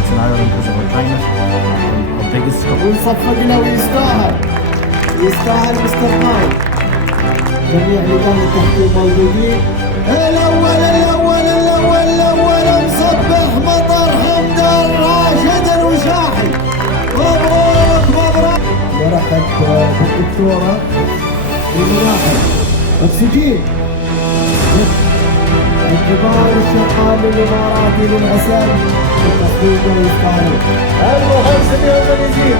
fights in Ireland because of our climate. Our biggest ونصفق له ويستاهل. يستاهل مستر مايك. جميع لجان التحكيم موجودين. الأول مصبح مطر حمدان راشد الوشاحي. مبروك. مرحب بالدكتورة الملاحظ أكسجين. الكبار الشقال الإماراتي للأسف التصديق ويستاهل. المهندس اليوم يزيد.